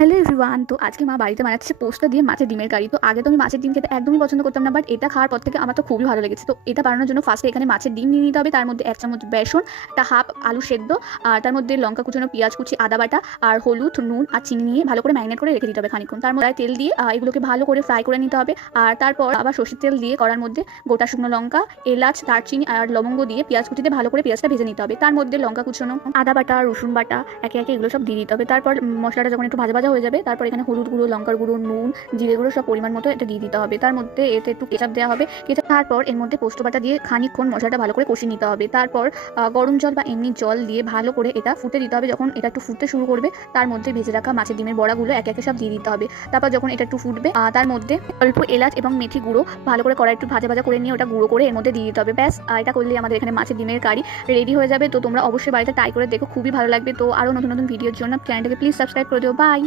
Hello everyone. তো আজকে মা বাড়িতে বানাচ্ছে পোস্ত দিয়ে মাছের ডিমের কারি। তো আগে তো আমি মাছের ডিম খেতে একদমই পছন্দ করতাম না, বাট এটা খাওয়ার পর থেকে আমার তো খুবই ভালো লেগেছে। তো এটা বানানোর জন্য ফার্স্টে এখানে মাছের ডিম নিয়ে নিতে হবে, তার মধ্যে 1 চামচ বেসন, একটা হাফ আলু সেদ্ধ, আর তার মধ্যে লঙ্কা কুচানো, পেঁয়াজ কুচি, আদা বাটা আর হলুদ, নুন আর চিনি নিয়ে ভালো করে ম্যারিনেট করে রেখে দিতে হবে খানিকক্ষণ। তার মধ্যে তেল দিয়ে এগুলোকে ভালো করে ফ্রাই করে নিতে হবে। আর তারপর আবার সর্ষের তেল দিয়ে কড়ার মধ্যে গোটা শুকনো লঙ্কা, এলাচ, দারচিনি আর লবঙ্গ দিয়ে পেঁয়াজ কুচিতে ভালো করে পেঁয়াজটা ভেজে নিতে হবে। তার মধ্যে লঙ্কা কুচানো, আদা বাটা, রসুন বাটা একে একে এগুলো সব দিয়ে দিতে হবে। তারপর মশলাটা যখন একটু ভাজা ভাজা হয়ে যাবে, তারপর এখানে হলুদ গুঁড়ো, লঙ্কার গুঁড়ো, নুন, জিরে গুঁড়ো সব পরিমাণ মতো এটা দিয়ে দিতে হবে। তার মধ্যে এতে একটু কেচাপ দেওয়া হবে। কেচাপ তারপর এর মধ্যে পোস্ত বাটা দিয়ে খানিকক্ষণ মশলাটা ভালো করে কষিয়ে নিতে হবে। তারপর গরম জল বা এমনি জল দিয়ে ভালো করে এটা ফুটে দিতে হবে। যখন এটা একটু ফুটতে শুরু করবে, তার মধ্যে ভেজে রাখা মাছের ডিমের বড়াগুলো একে একে সব দিয়ে দিতে হবে। তারপর যখন এটা একটু ফুটবে, তার মধ্যে অল্প এলাচ এবং মেথি গুঁড়ো ভালো করে কড়াই একটু ভাজা ভাজা করে নিয়ে ওটা গুঁড়ো করে এর মধ্যে দিয়ে দিতে হবে। ব্যাস, এটা করলেই আমাদের এখানে মাছের ডিমের কারি রেডি হয়ে যাবে। তো তোমরা অবশ্যই বাড়িতে ট্রাই করে দেখো, খুবই ভালো লাগবে। তো আরও নতুন নতুন ভিডিওর জন্য চ্যানেলটাকে প্লিজ সাবস্ক্রাইব করে দিও। বাই।